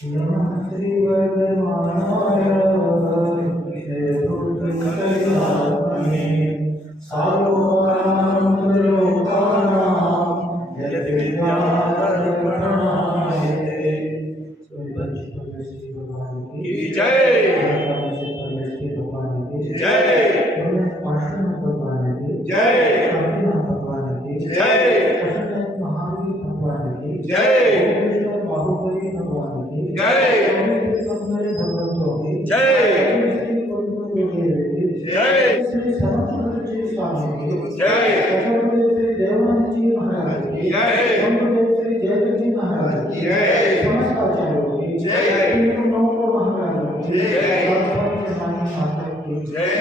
नमः श्रीवरदमानाय नित्यदुर्गकल्याणिने सालोकानां यद्विद्याधर्मणाय की जय जय जय जय जय बाहुबली भगवान की जय जय जय श्री समर्थ जी स्वामी की जय श्री देवानंद जी महाराज की जय श्री जयदेव जी महाराज की जय समस्त आचार्यों की जय नवो महाराज की जय माता की जय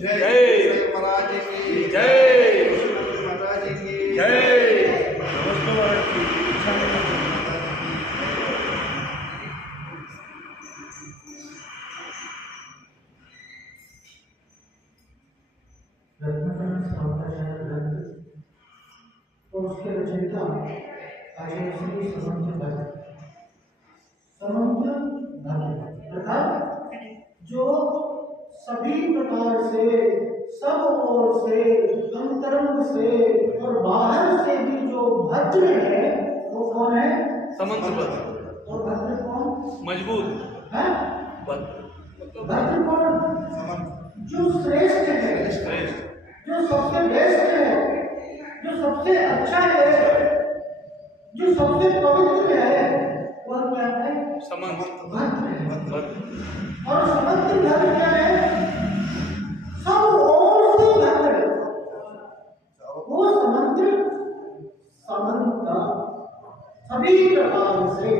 जय महाराज की जय महाराज की जय और उसके रचयिता आचार्य श्री समर्थ भक्त अर्थात जो सभी प्रकार से सब ओर से अंतरंग से और बाहर से भी जो भद्र है वो कौन है? समंत भद्र। और भद्र कौन? मजबूत है भद्र कौन? जो श्रेष्ठ है, जो सबसे बेस्ट है, जो सबसे अच्छा है, जो सबसे पवित्र है, वह क्या है? समंत भद्र है। भद्र। और समंत भद्र क्या है? सब ओर से भद्र। वो समंत सभी प्रकार से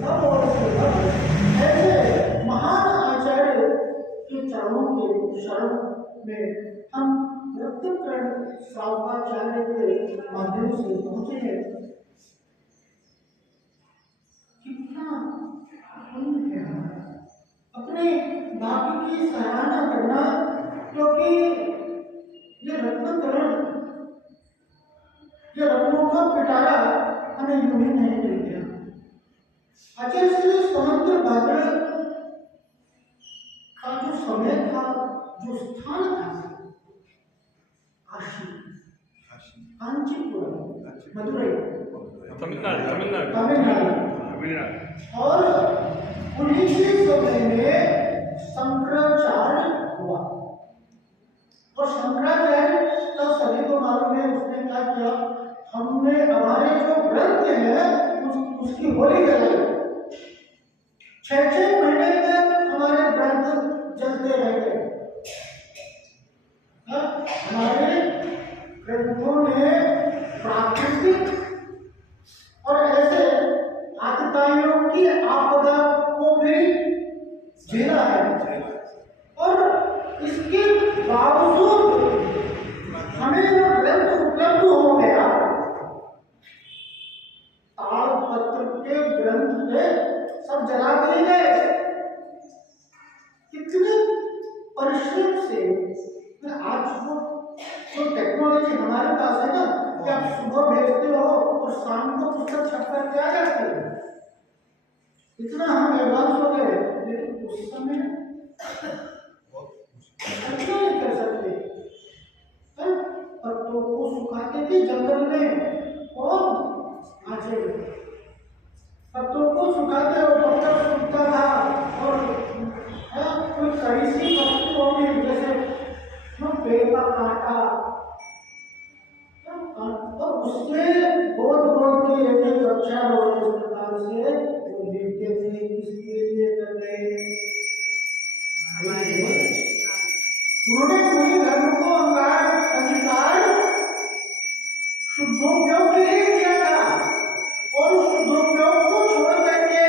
सब ओर से भद्र। ऐसे महान आचार्य के चरणों के शरण में हम रत्नकर्ण श्रावकाचार्य के माध्यम से पहुंचे हैं। कितना पुण्य है अपने नाभि की सराहना करना, क्योंकि ये रत्नकर्ण, ये रत्नों का पिटारा हमें यूं ही नहीं मिल गया। आचार्य श्री समंत भद्र का जो समय था, जो स्थान था, काशी, कांचीपुरम, मदुरई, तमिलनाडु। और उन्हीं के समय में शंकराचार्य हुआ। और शंकराचार्य का सभी को मालूम है उसने क्या किया। हमने हमारे जो ग्रंथ है उसकी होली जलाई। 6-6 महीने तक हमारे ग्रंथ जलते रहते। हमारे ग्रंथों ने प्राकृतिक और ऐसे आतताइयों की आपदा को भी झेला है। और इसके बावजूद हमें जो ग्रंथ उपलब्ध हो गया, ताड़पत्र के ग्रंथ थे सब जला दिए गए। कितने परिश्रम से आज जो टेक्नोलॉजी हमारे पास है ना, कि आप सुबह भेजते हो और शाम को पुस्तक छप कर के आ जाती है। इतना हम एडवांस हो गए, लेकिन उस समय क्यों नहीं कर सकते? पत्तों को सुखाते थे जंगल में, और आचार्य पत्तों को सुखाते और पत्थर सूखता था। और कोई कड़ी सी वस्तु होगी, जैसे पेड़ का कांटा, और उससे बहुत के एक अक्षर और इस प्रकार से वो लिखते थे। किसके लिए करते? उन्होंने पूरी धर्म को अधिकार शुद्धोपयोग के लिए किया था, और शुद्धोपयोग को छोड़ करके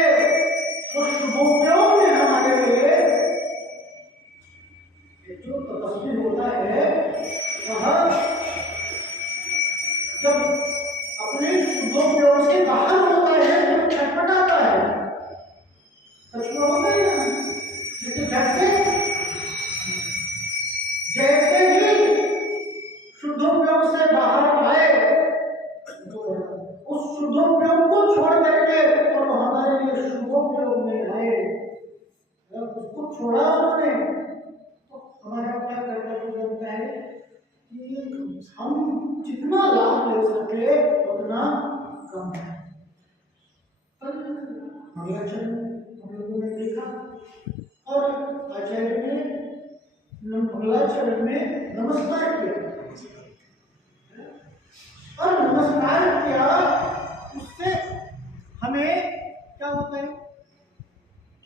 मंगलाचरण हम लोगों ने देखा और आचार्य ने मंगलाचरण में नमस्कार किया और नमस्कार किया, उससे हमें क्या होता है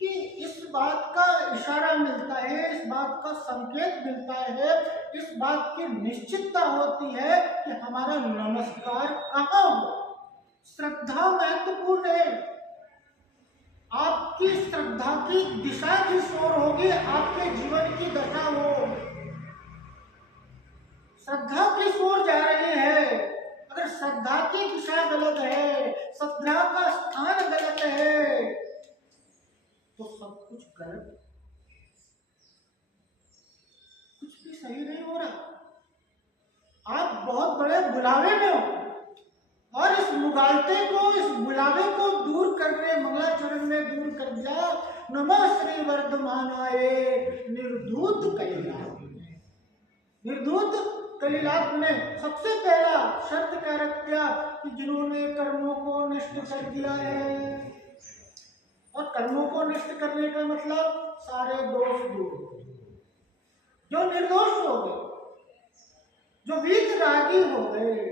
कि इस बात का इशारा मिलता है, इस बात का संकेत मिलता है, इस बात की निश्चितता होती है कि हमारा नमस्कार कहाँ हो। श्रद्धा महत्वपूर्ण है। आपकी श्रद्धा की दिशा जिस ओर होगी आपके जीवन की दशा हो। श्रद्धा किस ओर जा रही है? अगर श्रद्धा की दिशा गलत है, श्रद्धा का स्थान गलत है, तो सब कुछ गलत, कुछ भी सही नहीं हो रहा। आप बहुत बड़े बुलावे में हो और इस बुलावे को दूर करने मंगलाचरण में दूर कर दिया। नमः श्री वर्धमानाय निर्धूत कलिलाभ। निर्धूत कलिलाभ ने सबसे पहला शर्त क्या रख दिया कि जिन्होंने कर्मों को नष्ट कर दिया है, और कर्मों को नष्ट करने का मतलब सारे दोष दूर, जो निर्दोष हो गए, जो वीतरागी हो गए।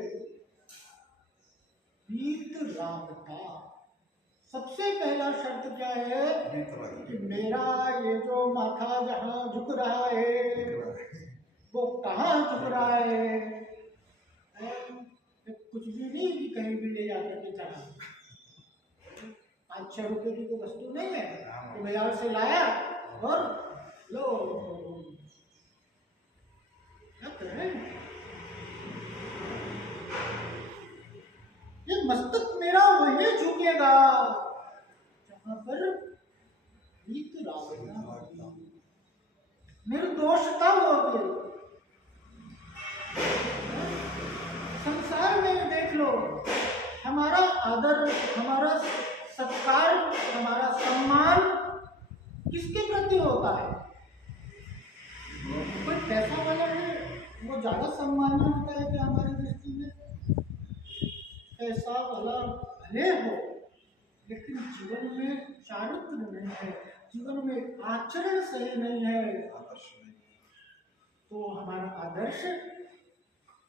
वीतरागता सबसे पहला शर्त क्या है कि मेरा ये जो माथा जहाँ झुक रहा है वो कहाँ झुक रहा है? कुछ भी नहीं कि कहीं भी ले जाकर के चढ़ा, 5-6 रुपए की कोई वस्तु नहीं है तो बाजार से लाया और लो क्या कर रहे हैं? ये मस्तक मेरा वही झुकेगा जहां पर वीतरागता, निर्दोषता होगी। संसार में देख लो, हमारा आदर, हमारा सत्कार, हमारा सम्मान किसके प्रति होता है? कोई पैसा वाला है वो ज्यादा सम्मान्य होता है कि हमारी दृष्टि में? पैसा वाला भले हो लेकिन जीवन में चारित्र नहीं है, जीवन में आचरण सही नहीं है, तो हमारा आदर्श,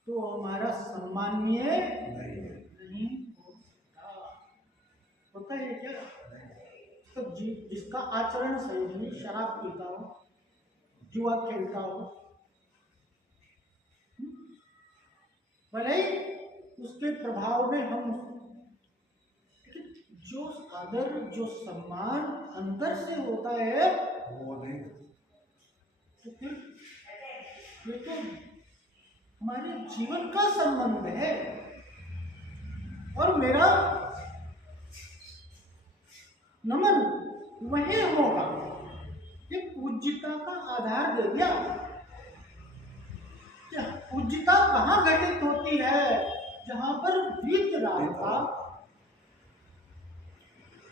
तो हमारा सम्मानीय नहीं होता है क्या? तो जिसका आचरण सही नहीं, शराब पीता हो, जुआ खेलता हो, भले ही उसके प्रभाव में हम, जो आदर, जो सम्मान अंदर से होता है वो नहीं, तो फिर ये तो हमारे जीवन का संबंध है। और मेरा नमन वही होगा, ये पूज्यता का आधार दे दिया। पूज्यता कहाँ घटित होती है? जहां पर वीतरागता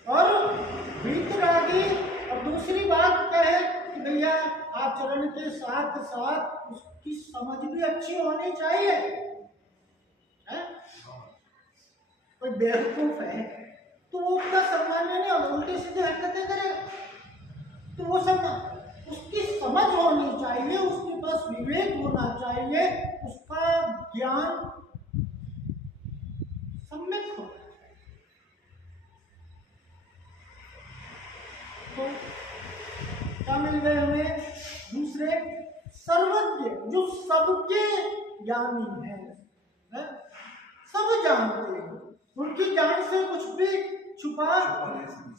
और वीतरागी। और दूसरी बात क्या है कि भैया आचरण के साथ साथ उसकी समझ भी अच्छी होनी चाहिए, है? कोई बेवकूफ है तो वो उसका सम्मान नहीं होगा, उल्टी सीधी हरकतें करेगा, तो वो सब उसकी समझ होनी चाहिए, उसके पास विवेक होना चाहिए, उसका ज्ञान सम्यक हो। तो क्या मिल गए हमें? दूसरे सर्वज्ञ, जो सबके ज्ञानी है, सब जानते हैं, उनकी ज्ञान से कुछ भी छुपा।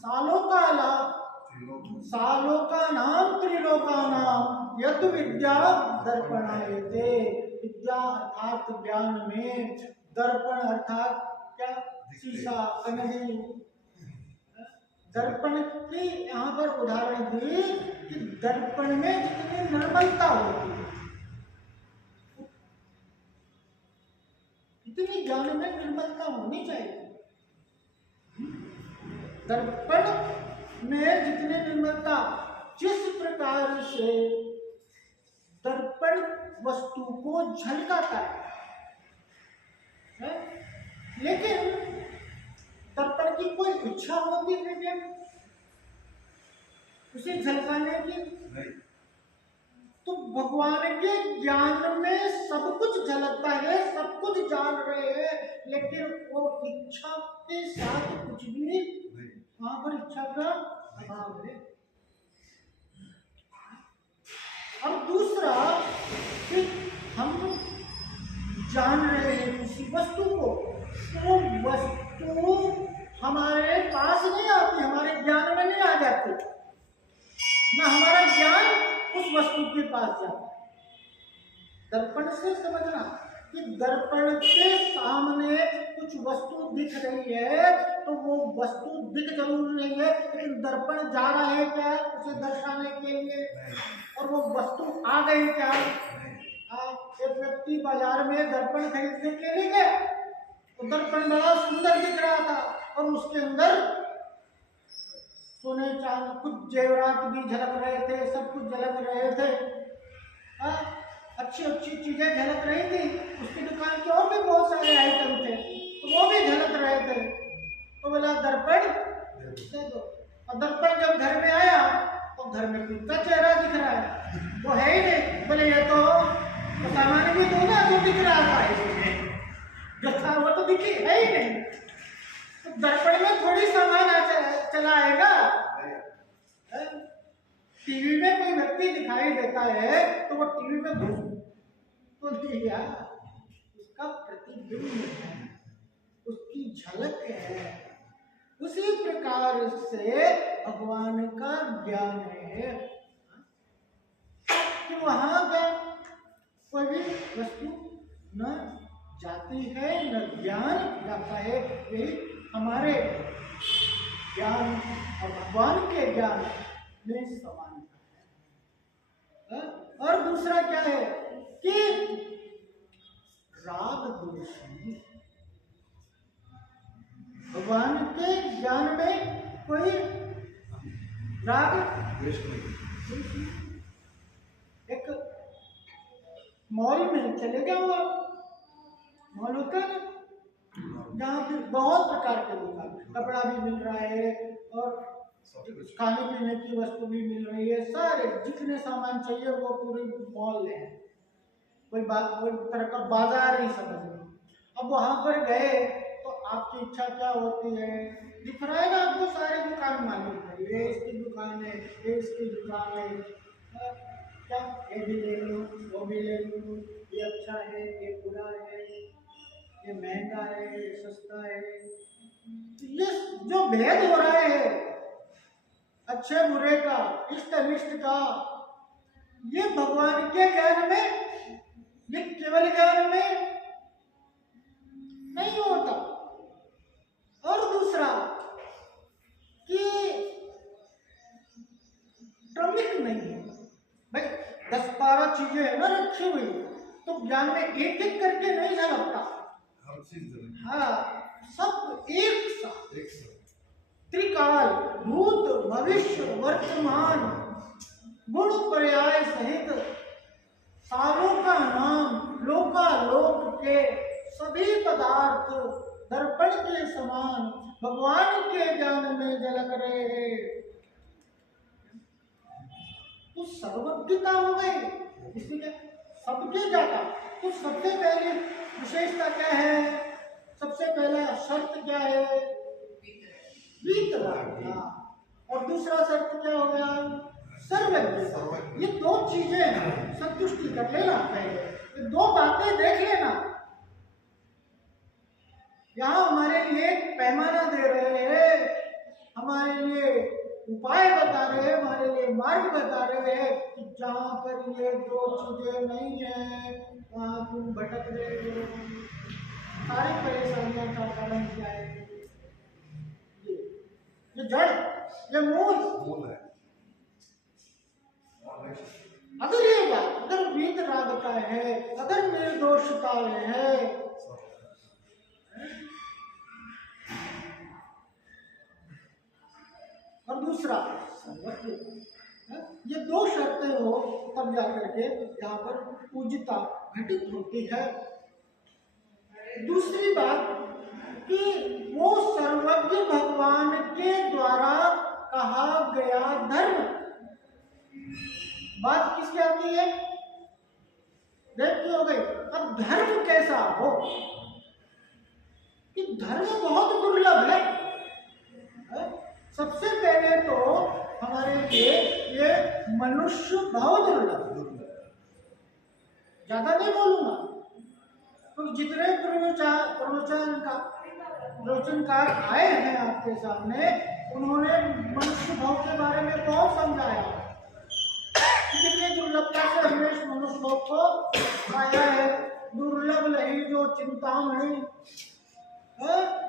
सालों का लाभ, सालों का नाम त्रिलोका नाम, यद विद्या दर्पणायते। विद्या अर्थात ज्ञान में, दर्पण अर्थात क्या? शीशा, कनडी। दर्पण की यहाँ पर उदाहरण दी कि दर्पण में जितनी निर्मलता होती है, इतनी ज्ञान में निर्मलता होनी चाहिए। दर्पण में जितनी निर्मलता, जिस प्रकार से दर्पण वस्तु को झलकाता है? लेकिन दर्पण की कोई इच्छा होती है क्या? उसे झलकाने की? तो भगवान के ज्ञान में सब कुछ झलकता है, सब कुछ जान रहे हैं, लेकिन वो इच्छा के साथ कुछ भी नहीं, वहां पर इच्छा का अभाव है। अब दूसरा कि हम जान रहे हैं किसी वस्तु को, तो वस्तु हमारे पास नहीं आती, हमारे ज्ञान में नहीं आ जाती, ना हमारा ज्ञान उस वस्तु के पास जाता है। दर्पण से समझना कि दर्पण के सामने कुछ वस्तु दिख रही है, तो वो वस्तु दिख जरूर नहीं है, लेकिन दर्पण जा रहा है क्या उसे दर्शाने के लिए, और वो वस्तु आ गई क्या? एक व्यक्ति बाजार में दर्पण खरीदने के लिए गया, तो दर्पण बड़ा सुंदर दिख रहा था, और उसके अंदर सोने चांदी कुछ जेवरात भी झलक रहे थे, सब कुछ झलक रहे थे, अच्छी अच्छी चीजें झलक रही थी। उसकी दुकान के और भी बहुत सारे आइटम थे, तो वो भी झलक रहे थे। तो बोला दर्पण दे दो। और दर्पण जब घर में आया तो घर में खुद का चेहरा दिख रहा है, वो है ही नहीं। बोले ये तो सामान भी तो ना जो दिख रहा था, इसमें जो था वो तो दिखी है ही नहीं। तो दर्पण में थोड़ी सामान चला आएगा। टीवी में कोई व्यक्ति दिखाई देता है तो वो टीवी में घुस तो दिया, उसका प्रतिबिंब है, उसकी झलक है। उसी प्रकार से भगवान का ज्ञान है कि वहां का कोई भी वस्तु न जाती है न ज्ञान जाता है। यही हमारे ज्ञान और भगवान के ज्ञान में समानता है। और दूसरा क्या है कि राग दोष नहीं। भगवान के ज्ञान में कोई राग द्वेष नहीं। एक मॉल में चले गए हो आप, मॉल होता है ना जहाँ पे बहुत प्रकार के दुकान, कपड़ा भी मिल रहा है और खाने पीने की वस्तु भी मिल रही है, सारे जितने सामान चाहिए वो पूरी मॉल है, कोई तरह का बाजार ही समझ लो। अब वहां पर गए तो आपकी इच्छा क्या होती है? दिख रहा है ना आपको सारी दुकान मालूम है, ये इसकी दुकान है, ये इसकी दुकान है, क्या ये भी ले लो, वो भी ले लो, ये अच्छा है, ये बुरा है, ये महंगा है, ये सस्ता है। ये जो भेद हो रहा है अच्छे बुरे का, इष्ट अनिष्ट का, ये भगवान के ज्ञान में, ये केवल ज्ञान में नहीं होता। और दूसरा कि क्रमिक नहीं है भाई, 10-12 चीजें है ना रखी हुई, तो ज्ञान में एक एक करके नहीं झलकता। हाँ, सब एक साथ त्रिकाल, भूत भविष्य वर्तमान गुण पर्याय सहित सारों का नाम, लोकालोक के सभी पदार्थ दर्पण के समान भगवान के ज्ञान में झलक रहे हैं। तो सर्वज्ञता हो गई, इसीलिए सबके जाता। तो सबसे पहली विशेषता क्या है? सबसे पहला शर्त क्या है? वीतरागता। और दूसरा शर्त क्या हो गया? सर्वज्ञता। ये दो चीजें संतुष्टि कर लेना पहले, ये दो बातें देख लेना। यहाँ हमारे लिए पैमाना दे रहे हैं, हमारे लिए उपाय बता रहे हैं, हमारे लिए मार्ग बता रहे हैं कि जहाँ पर ये दो चीजें नहीं है वहाँ तुम भटक रहे हो, सारी परेशानियों का कारण क्या है? ये जड़, ये मूल है। अगर ये बात, अगर वीतरागता है, अगर निर्दोषता है, और दूसरा ये दो शर्तें हो तब जाकर के यहाँ पर पूज्यता घटित होती है। दूसरी बात कि वो सर्वज्ञ भगवान के द्वारा कहा गया धर्म बात किसकी आती है? देव की हो गई। अब धर्म कैसा हो कि धर्म बहुत दुर्लभ है। सबसे पहले तो हमारे लिए ये मनुष्य भाव दुर्लभ। ज्यादा नहीं बोलूंगा, तो जितने प्रवचनकार आए हैं आपके सामने, उन्होंने मनुष्य भाव के बारे में बहुत समझाया। कितनी दुर्लभता से हमने इस मनुष्य भाव को पाया है। दुर्लभ नहीं जो चिंतामणि,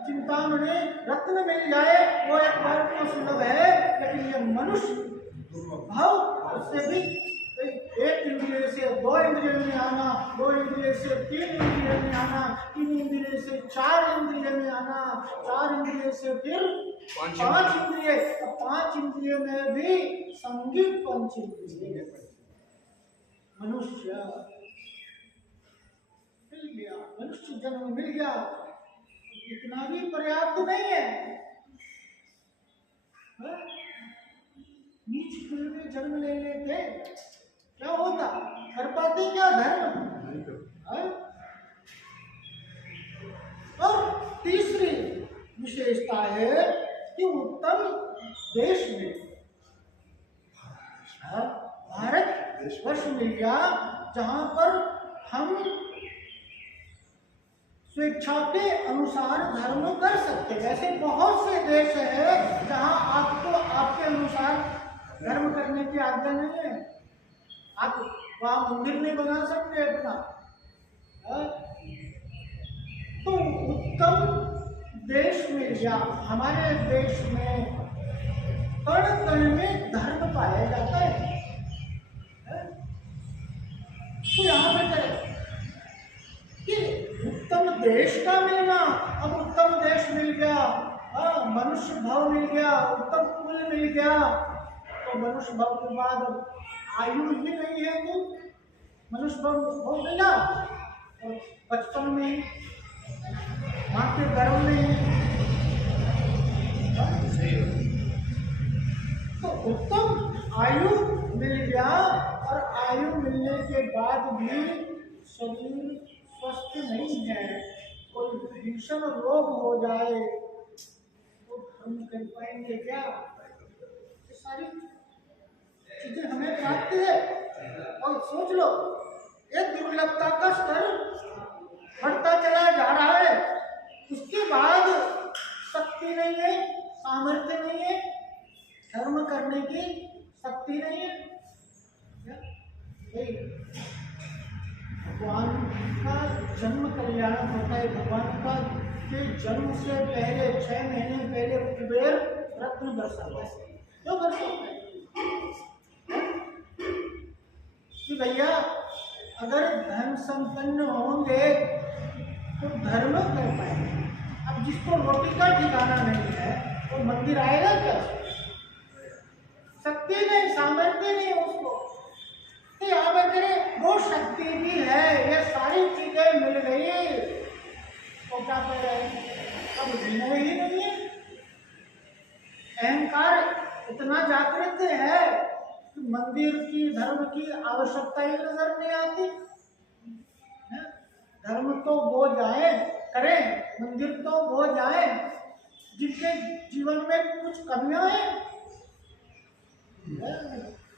चिंतामणि रत्न मिल जाए वो एक बार तो सुलभ है, लेकिन ये मनुष्य भाव, उससे भी एक इंद्रिय से दो इंद्रिय में आना, दो इंद्रिय से तीन इंद्रिय में आना, तीन इंद्रिय से चार इंद्रिय में आना, चार इंद्रिय से फिर पांच इंद्रिय, पांच इंद्रिय में भी संगीत पंच इंद्रिय। मनुष्य मिल गया, मनुष्य जन्म मिल गया, इतना भी पर्याप्त नहीं है। नीच कुल में जन्म ले लेते क्या होता? कर पाते क्या धर्म? और तीसरी विशेषता है कि उत्तम देश में, भारत वर्ष मिल गया जहां पर हम स्वेच्छा के अनुसार धर्म कर सकते हैं। ऐसे बहुत से देश है जहां आपको आपके अनुसार धर्म करने की आज्ञा नहीं है। आप वहां मंदिर नहीं बना सकते अपना। तो उत्तम देश में या हमारे देश में कण कण में धर्म पाया जाता है। तो यहाँ पर करें कि उत्तम देश का मिलना, अब उत्तम देश मिल गया, मनुष्य भाव मिल गया, उत्तम कुल मिल गया, तो मनुष्य भाव के बाद आयु ही नहीं है। तो मनुष्य भाव मिला और बचपन में मां के गर्भ में, तो उत्तम आयु मिल गया, और आयु मिलने के बाद भी शरीर स्वस्थ नहीं है, कोई भीषण रोग हो जाए तो हम कर पाएंगे क्या? ये सारी चीजें हमें प्राप्त है। और सोच लो, एक दुर्लभता का स्तर बढ़ता चला जा रहा है, उसके बाद शक्ति नहीं है, सामर्थ्य नहीं है, धर्म करने की शक्ति नहीं है। भगवान का जन्म कल्याण होता है। भगवान का के जन्म से पहले 6 महीने पहले कुबेर रत्न बरसाता है। क्यों बरसाता है? कि भैया अगर धन संपन्न होंगे तो धर्म कर पाएंगे। अब जिसको रोटी का ठिकाना नहीं है वो मंदिर आएगा क्या? शक्ति नहीं, सामर्थ्य नहीं उसको। तो यहाँ पर करें वो शक्ति भी है, ये सारी चीजें मिल गई तो क्या कर रहे हैं? अब विनय ही नहीं है। अहंकार इतना जागृत है कि मंदिर की, धर्म की आवश्यकता ही नजर नहीं आती। धर्म तो वो जाए करें, मंदिर तो वो जाए जिनके जीवन में कुछ कमियां हैं,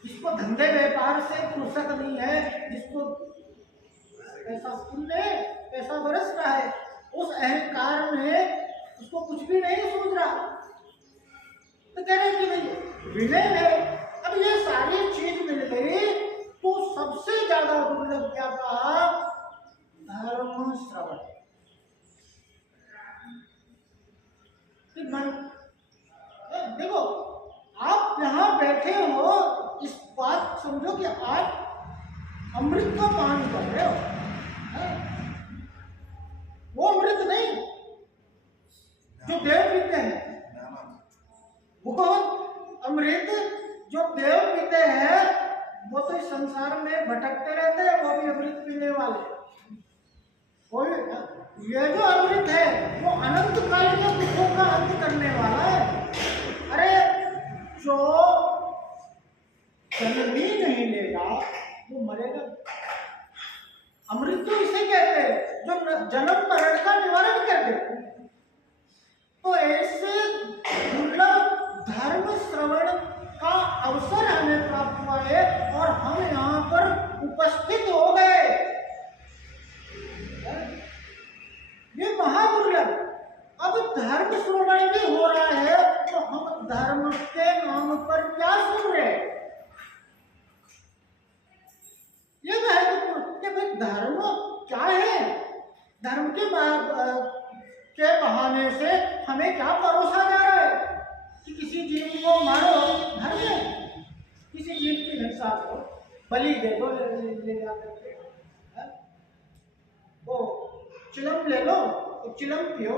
जिसको धंधे व्यापार से फुर्सत नहीं है, जिसको पैसा पुण्य पैसा बरस रहा है, उस अहंकार में उसको कुछ भी नहीं सूझ रहा, तो कह रहे कि नहीं विनय है। अब ये सारी चीज मिल गई तो सबसे ज्यादा दुर्लभ क्या कहा? धर्म श्रवण। देखो आप यहाँ बैठे हो, इस बात समझो कि आप अमृत का पान कर रहे हो। वो अमृत नहीं जो देव पीते हैं, वो अमृत जो देव पीते हैं वो तो इस संसार में भटकते रहते हैं, वो भी अमृत पीने वाले। ये जो अमृत है वो अनंत काल के दुखों का अंत करने वाला है। अरे जो जन्म ही नहीं लेगा वो मरेगा। अमृत्यु इसे कहते हैं जो जन्म मरण का निवारण कर दे। तो ऐसे दुर्लभ धर्म श्रवण का अवसर हमें प्राप्त हुआ है और हम यहाँ पर उपस्थित हो गए, ये महादुर्लभ। अब धर्म श्रवण भी हो रहा है तो हम धर्म के नाम पर क्या सुन रहे हैं? ये महत्वपूर्ण कि भाई धर्म क्या है, धर्म के बहाने से हमें क्या परोसा जा रहा है कि किसी जीव को मारो धर्म है, किसी जीव की हिंसा को बलि दे दो, ले जा करके वो चिलम ले लो तो चिलम पियो,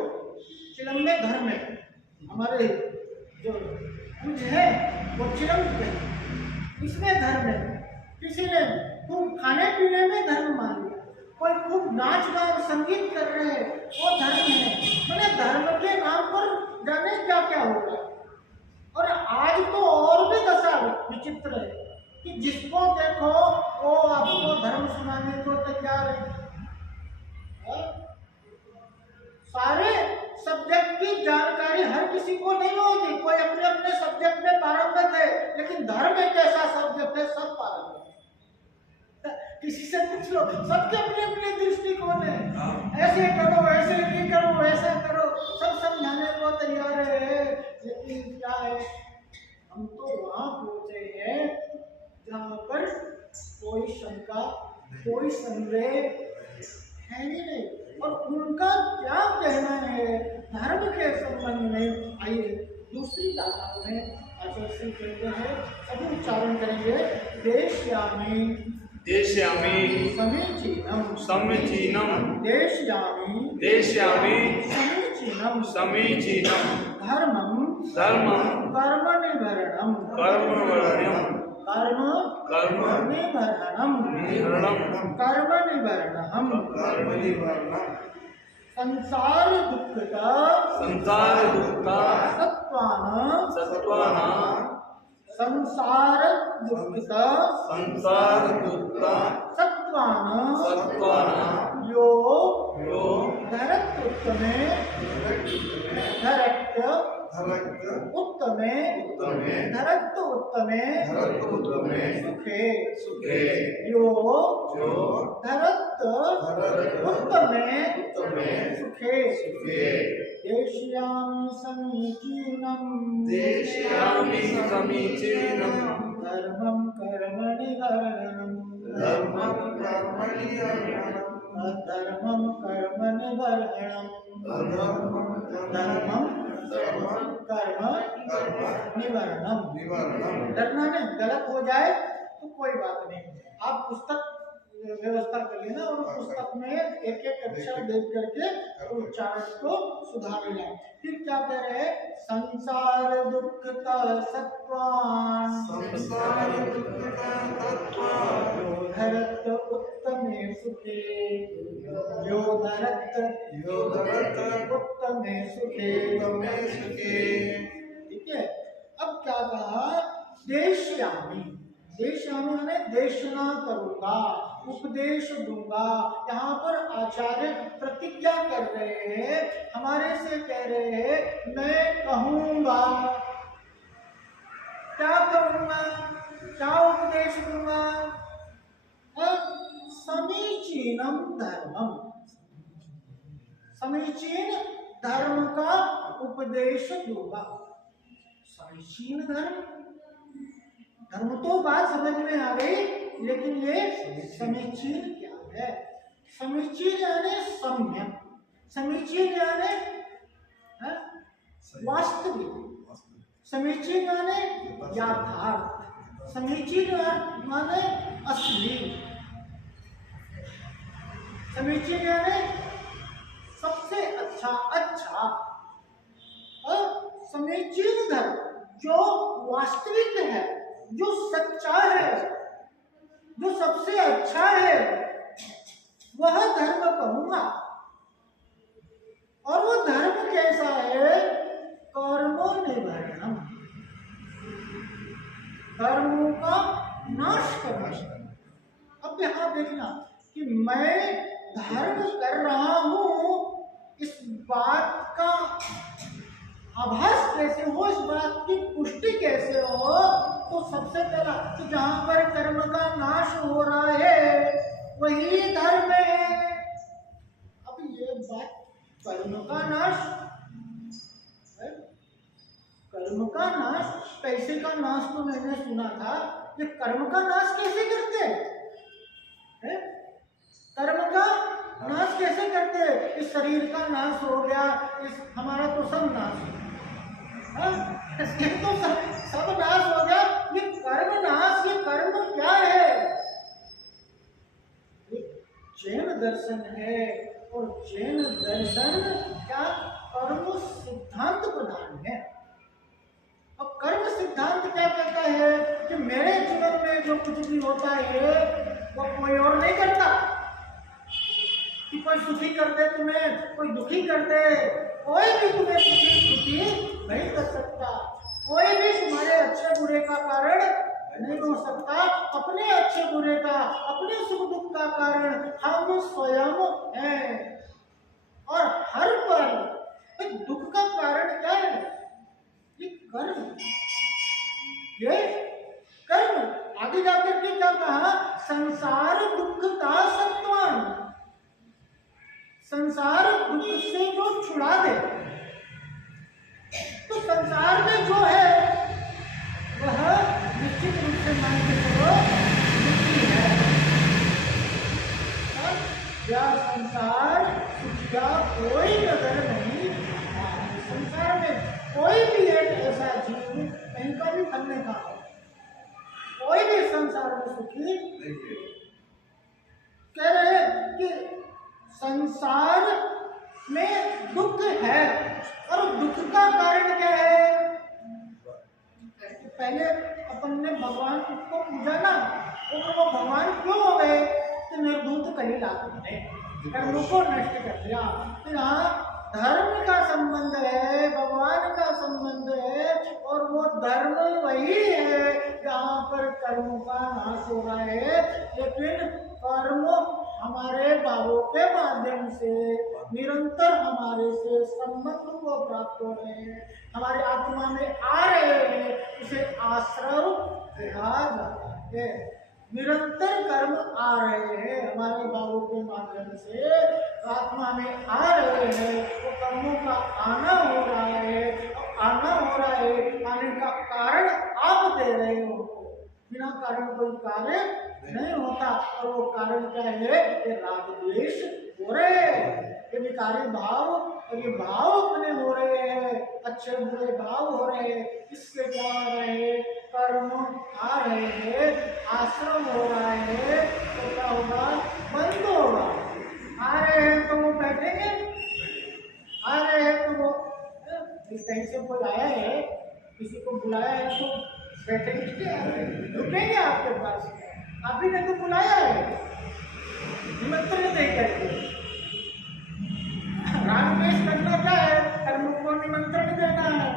चिलम में धर्म है। हमारे जो कुछ है वो चिलम है, इसमें धर्म है। किसी ने खूब खाने पीने में धर्म मान लिया, कोई खूब नाच गान संगीत कर रहे हैं वो धर्म है। मैंने धर्म के नाम पर जाने क्या क्या हो रहा है। और आज तो और भी दशा विचित्र है कि जिसको देखो वो आपको धर्म सुनाने को तैयार है। सारे सब्जेक्ट की जानकारी हर किसी को नहीं होगी, कोई अपने अपने सब्जेक्ट में पारंगत है, लेकिन धर्म एक ऐसा सब्जेक्ट है सब पारंगत। किसी से पूछ लो, सबके अपने अपने दृष्टिकोण है, ऐसे करो ऐसे नहीं करो ऐसा करो, सब समझाने को तैयार है। लेकिन क्या है, हम तो वहां पहुंचे हैं जहां पर कोई शंका कोई संदेह है ही नहीं। और उनका क्या कहना है धर्म के संबंध में, आइए दूसरी गाथा में आचार्य श्री कहते हैं, सभी उच्चारण करेंगे। देश्यामि देश्यामि समीचीनम समीचीनम देश्यामि देश्यामि समीचीनम समीचीनम धर्मं धर्मं कर्मनिभरणं कर्मवर्ण्यं कर्मनिभरणं कर्मनिभरणं संसार दुःखता सत्त्वानां संसार दुःखता सत्त्वानां यो धरत उत्तमे सुखे यो धरत उत्तमे सुखे देश्यामि समीचीनं धर्मं कर्मनिभरणं डरना नहीं, गलत हो जाए तो कोई बात नहीं, आप पुस्तक व्यवस्था कर लेना और पुस्तक में एक एक अक्षर देख करके उच्चारण को सुधार लेना। फिर क्या कह रहे हैं, संसार दुःखता सत्त्वान् यो धरत उत्तमे सुखे यो धरत उत्तमे सुखे। ठीक है, अब क्या कहा, देश्यामि, देश्यामि माने देशना करूंगा, उपदेश दूंगा। यहाँ पर आचार्य प्रतिज्ञा कर रहे हैं, हमारे से कह रहे हैं मैं कहूंगा, क्या करूंगा, क्या उपदेश दूंगा, समीचीनम धर्मम, समीचीन धर्म का उपदेश दूंगा। समीचीन धर्म, धर्म तो बात समझ में आ गई, लेकिन ये समीचीन क्या है? समीचीन यानी सम्यक, समीचीन यानी वास्तविक, समीचीन यानी यथार्थ, समीचीन माने असली, समीचीन यानी सबसे अच्छा। और समीचीन धर्म जो वास्तविक है, जो सच्चा है, जो सबसे अच्छा है, वह धर्म कहूंगा। और वो धर्म कैसा है, कर्मनिभरणं, कर्मों का नाश करना। अब यहाँ देखना कि मैं धर्म कर रहा हूं, इस बात का आभास कैसे हो, इस बात की पुष्टि कैसे हो? तो सबसे पहला तो जहां पर कर्म का नाश हो रहा है वही धर्म है। अब ये बात कर्म का नाश है? कर्म का नाश, पैसे का नाश तो मैंने सुना था, ये कर्म का नाश कैसे करते हैं? कर्म का नाश कैसे करते हैं? इस शरीर का नाश हो गया, इस हमारा तो सब नाश हो गया, ये तो सब नाश हो गया। ये कर्म नाश, ये कर्म क्या है? जैन दर्शन है, और जैन दर्शन क्या कर्म सिद्धांत प्रधान है। अब कर्म सिद्धांत क्या कहता है कि मेरे जीवन में जो कुछ भी होता है वो कोई और नहीं करता, कि कोई सुखी कर दे तुम्हें, कोई दुखी कर दे, कोई भी तुम्हें सुखी नहीं कर सकता, कोई भी तुम्हारे अच्छे बुरे का कारण नहीं हो सकता। अपने अच्छे बुरे का, अपने सुख दुख का कारण हम स्वयं हैं। और हर पल दुख का कारण क्या है? ये कर्म, ये कर्म। आगे जाकर के क्या कहा? संसार दुख का सत्वान, संसार दुख से जो छुड़ा दे। तो संसार में जो है वह निश्चित रूप से मान के चलो दुखी है। यह संसार सुख का कोई नजर नहीं आता। संसार में कोई भी एक ऐसा जीव कहीं का भी फल नहीं खाता, कोई भी संसार में सुखी कह रहे हैं कि संसार में दुख है, और दुख का कारण क्या है? पहले अपन ने भगवान को पूजा ना, और वो भगवान क्यों हो गए? तो निर्धूत कली लाते कर्मों को नष्ट कर दिया। फिर हाँ, धर्म का संबंध है, भगवान का संबंध है, और वो धर्म वही है जहाँ पर कर्म का नाश हो रहा है। लेकिन कर्म हमारे भावों के माध्यम से निरंतर हमारे से संबंध को प्राप्त हो रहे हैं, हमारे आत्मा में आ रहे हैं, उसे आश्रव कहा जाता है। निरंतर कर्म आ रहे हैं हमारे भावों के माध्यम से, आत्मा में आ रहे हैं, वो कर्मों का आना हो रहा है, आना हो रहा है, आने का कारण आप दे रहे हो। बिना कारण कोई कार्य नहीं होता, और वो कारण क्या है? ये राग द्वेष हो रहे हैं, ये विकारी भाव, और ये भाव अपने हो रहे हैं, अच्छे बुरे भाव हो रहे हैं। इससे क्या हो रहे हैं? कर्म आ रहे हैं, आश्रम हो रहा है, तो क्या होगा? बंद होगा। आ रहे हैं तो वो बैठेंगे, आ रहे हैं तो वो कहीं से कोई आया है, किसी को बुलाया है तो बैठेंगे, रुकेंगे आपके पास? आप ही ने तो बुलाया है, निमंत्रण दे करके। रागद्वेष करना क्या है? कर्म को निमंत्रण देना है,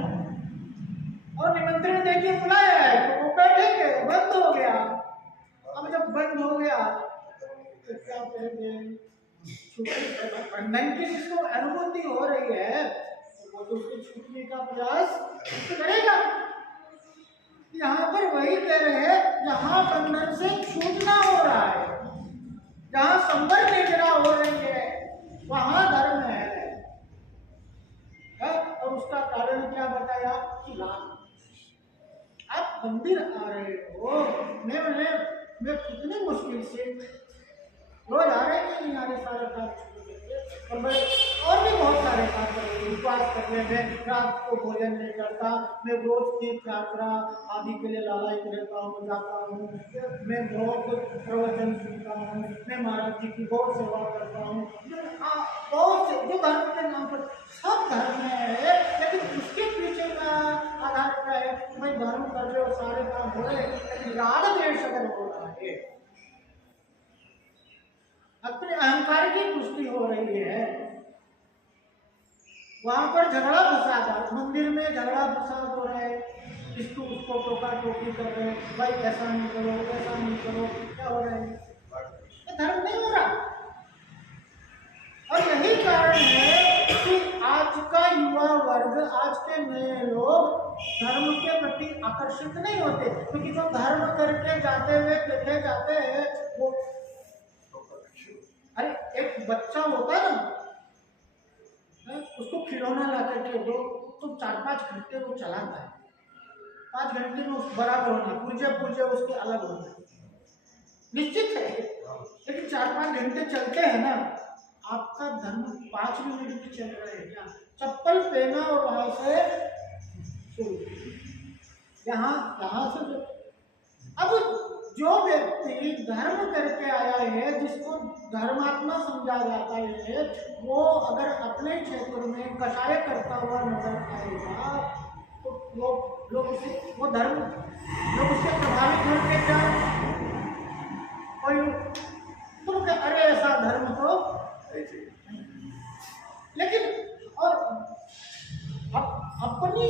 और निमंत्रण देके बुलाया है तो वो बैठेंगे, बंद हो गया। अब जब बंद हो गया तो क्या करेंगे? बंधन की जिसको अनुभूति हो रही है वो तो उसको छूटने का प्रयास करेगा। यहाँ पर वही कह रहे हैं, जहाँ बंधन से छूटना हो रहा है, जहाँ संबर निद्रा हो रही है, वहाँ धर्म है। और उसका कारण क्या बताया? कि राग। आप मंदिर आ रहे हो, मैं कितनी मुश्किल से रोज आ रहे हैं, नहीं आ रहे, सारा काम और भी बहुत सारे काम करेंगे, उपवास करने में, रात को भोजन नहीं करता, मैं रोज तीर्थ यात्रा आदि के लिए लालायित रहता हूँ, जाता हूँ, मैं बहुत प्रवचन सुनता हूँ, मैं महाराज जी की बहुत सेवा करता हूँ, बहुत से जो धर्म के नाम पर सब धर्म है, लेकिन उसके पीछे का आधार क्या है? मैं धर्म कर रहे हो, सारे काम हो रहे, लेकिन राग द्वेष अगर हो रहा है, अपने अहंकार की पुष्टि हो रही है, वहां पर झगड़ा फसाद, मंदिर में झगड़ा फसाद हो रहा है, इसको उसको टोका टोपी कर रहे हो, भाई ऐसा नहीं करो, ऐसा नहीं करो, क्या हो रहा है? ये धर्म नहीं हो रहा। और यही कारण है कि आज का युवा वर्ग, आज के नए लोग धर्म के प्रति आकर्षित नहीं होते, क्योंकि जो धर्म करके जाते हुए देखे जाते हैं वो, अरे एक बच्चा होता है ना, उसको खिलौना लाकर के दो तो 4-5 घंटे वो चलाता है, 5 घंटे में उस बराबर होना, पुर्जे पुर्जे उसके अलग होना निश्चित है। लेकिन 4-5 घंटे चलते हैं ना, आपका धर्म 5 मिनट भी चल रहा है क्या? चप्पल पहना और वहां से यहाँ से अब जो व्यक्ति धर्म करके आया है, जिसको धर्मात्मा समझा जाता है, वो अगर अपने क्षेत्र में कषाय करता हुआ नजर आएगा तो लोग उसे वो धर्म लोग उससे प्रभावित होंगे क्या? कोई तुम क्या, अरे ऐसा धर्म तो, लेकिन और अपनी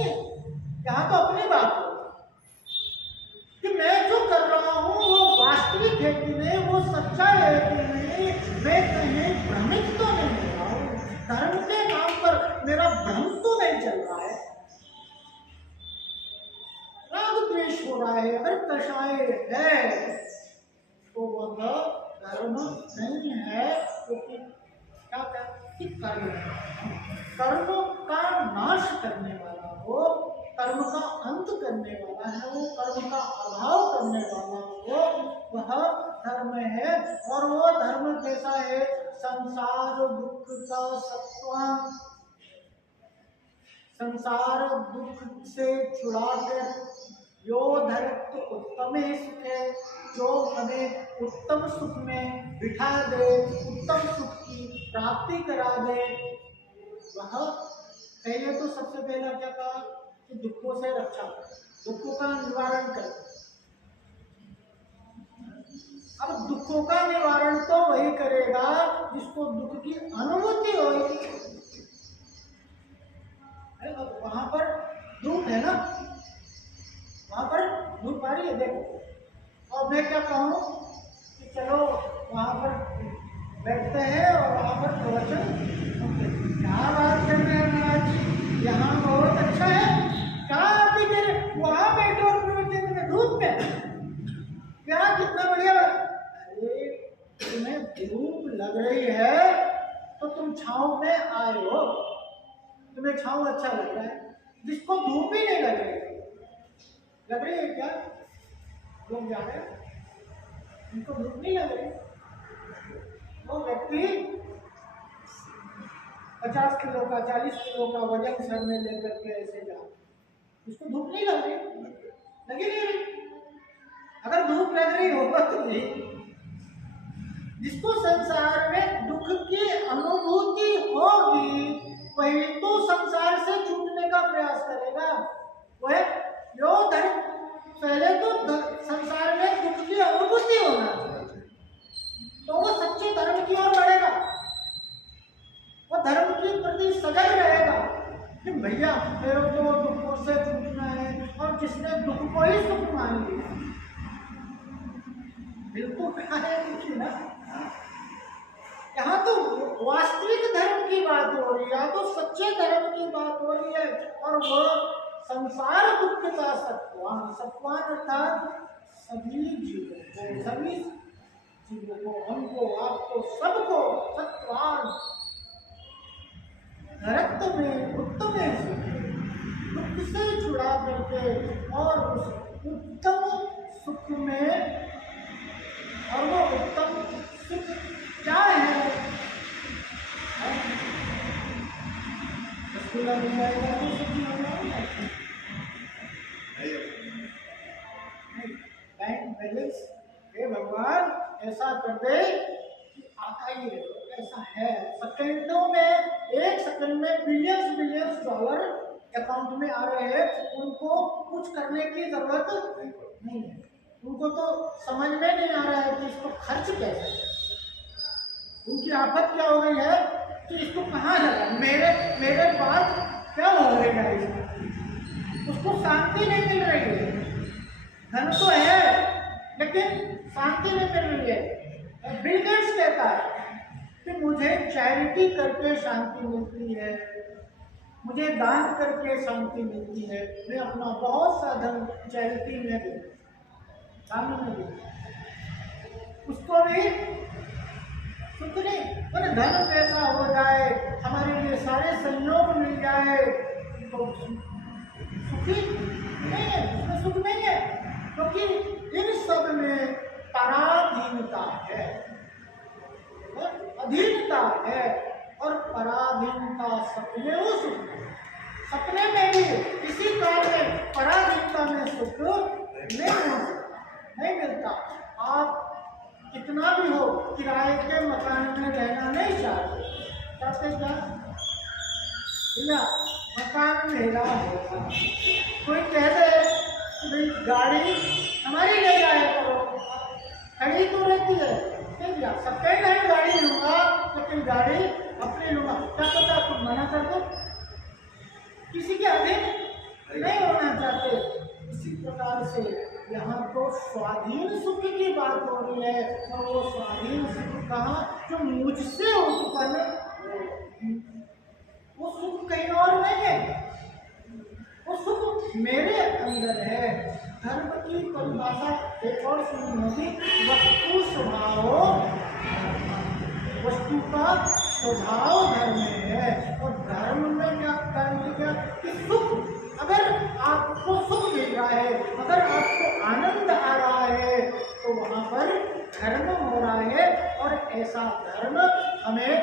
यहाँ तो अपनी बात हो कि मैं जो कर रहा हूँ वो वास्तविक है कि नहीं, वो सच्चा है कि नहीं, मैं कहीं भ्रमित तो नहीं हो रहा हूँ, धर्म के नाम पर मेरा भ्रम तो नहीं चल रहा है, राग द्वेष हो रहा है। अगर कषाय है तो वह धर्म नहीं है, क्योंकि क्या कहते कर्म का नाश करने वाला हो, कर्म का अंत करने वाला है, वो कर्म का अभाव करने वाला हो, वह धर्म है। और वो धर्म कैसा है? संसार दुख का सत्वान, संसार दुख से छुड़ाकर यो धरत उत्तम सुखे, जो हमें उत्तम सुख में बिठा दे, उत्तम सुख की प्राप्ति करा दे, वह पहले तो सबसे पहला क्या कहा कि दुखों से रक्षा कर, दुखों का निवारण कर। अब दुखों का निवारण तो वही करेगा जिसको दुख की अनुभूति होगी। वहां पर धूप है ना, वहां पर धूप आ रही है देखो, और मैं क्या कहूँ कि चलो वहां पर बैठते हैं और वहां पर प्रवचन, क्या बात कर रहे हैं महाराज जी, यहाँ बहुत अच्छा है, क्या आप भी वहां बैठो और प्रवचन में धूप में, क्या कितना बढ़िया। अरे तुम्हें धूप लग रही है तो तुम छांव में आए हो, तुम्हें छांव अच्छा लग रहा है, जिसको धूप ही नहीं लग रही है क्या? लोग जा रहे हैं, उनको धूप नहीं लग रही, वो व्यक्ति 50 किलो का 40 किलो का वजन सर में लेकर के ऐसे जा, उसको धूप नहीं लग रही, लगी नहीं रही। अगर धूप लग रही होगा तो नहीं, जिसको संसार में दुख की अनुभूति होगी वही तो संसार से छूटने का प्रयास करेगा। वह जो धर्म, पहले तो संसार में दुख की अनुभूति होना चाहिए, तो वो सच्चे धर्म की ओर बढ़ेगा, वो धर्म के प्रति सजग रहेगा कि भैया मेरे को दुखों से छूटना है, और जिसने दुख को ही सुख मान लिया, बिल्कुल देखिए ना, यहाँ तो वास्तविक धर्म की बात हो रही है, यहाँ तो सच्चे धर्म की बात हो रही है। और वो संसार दुख का सत्वान, सत्वान अर्थात सभी जीवों को, सभी जीवों को, हमको, आपको, सबको सत्वान, धरत में उत्तम दुख से छुड़ा करके और उस उत्तम सुख में, और वो उत्तम सुख क्या है? बैंक बैलेंस हे भगवान ऐसा कर दे कि आता ही रहे, ऐसा है सेकंडों में, 1 सेकंड में बिलियंस डॉलर अकाउंट में आ रहे हैं, उनको कुछ करने की जरूरत नहीं है, उनको तो समझ में नहीं आ रहा है कि इसको खर्च कैसे, उनकी आफत क्या हो गई है कि इसको कहाँ लगा, मेरे पास क्या हो रहेगा, इसको उसको शांति नहीं मिल रही है, लेकिन शांति नहीं मिल रही है। बिल गेट्स कहता है कि मुझे चैरिटी करके शांति मिलती है, मुझे दान करके शांति मिलती है, मैं अपना बहुत सा धन चैरिटी में भी दान में भी, उसको भी सुख नहीं। अरे धन पैसा हो जाए, हमारे लिए सारे संयोग मिल जाए तो सुखी नहीं है, उसमें सुख नहीं है, क्योंकि इन सब में पराधीनता है, अधीनता है। और पराधीनता सपने वो सुख, सपने में भी किसी कार्य में पराधीनता में सुख नहीं मिलता। आप कितना भी हो किराए के मकान में रहना नहीं चाहते क्या भैया, मकान मेरा होगा। कोई कह दे कि भाई गाड़ी हमारी ले जाया करो, खड़ी तो रहती है, नहीं भैया सेकेंड हैंड गाड़ी लूंगा, लेकिन गाड़ी अपनी लूंगा। क्या पता तुम मना कर दो, किसी के अधीन नहीं होना चाहते। इसी प्रकार से यहाँ तो स्वाधीन सुख की बात हो रही है, और वो स्वाधीन सुख कहाँ, जो मुझसे उत्पन्न, वो सुख कहीं और नहीं है, वो सुख मेरे अंदर है। धर्म की परिभाषा एक और सुनी होगी, वस्तु स्वभाव, वस्तु का स्वभाव धर्म है। और धर्म में क्या करने क्या कि सुख, अगर आपको सुख मिल रहा है, अगर आपको आनंद आ रहा है, तो वहाँ पर धर्म हो रहा है। और ऐसा धर्म हमें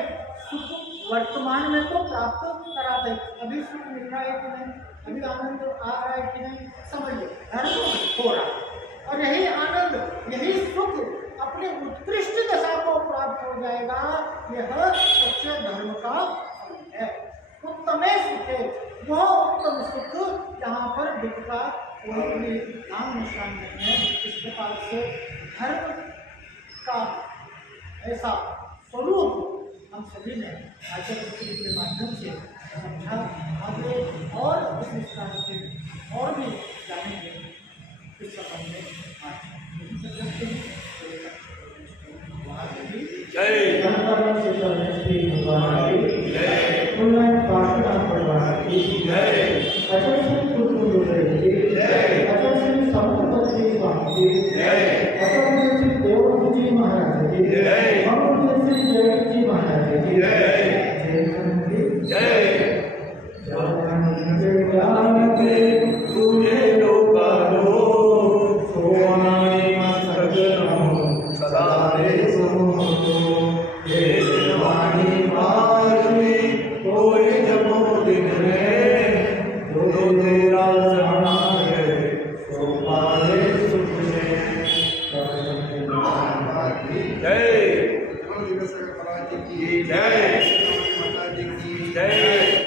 सुख वर्तमान में तो प्राप्त कराते है। अभी सुख मिल रहा है कि नहीं, अभी आनंद आ रहा है कि नहीं, समझिए धर्म हो रहा है। और यही आनंद, यही सुख अपने उत्कृष्ट दशा को प्राप्त हो जाएगा। यह सच्चे धर्म का फल है। उत्तमे सुखे, वह उत्तम सुख जहाँ पर दुख का कोई भी नाम निशान नहीं है। इस प्रकार से धर्म का ऐसा स्वरूप हम सभी ने आचार्य के माध्यम से समझा। आगे और इस विस्तार से और भी जानेंगे इस संबंध में। जय महाराज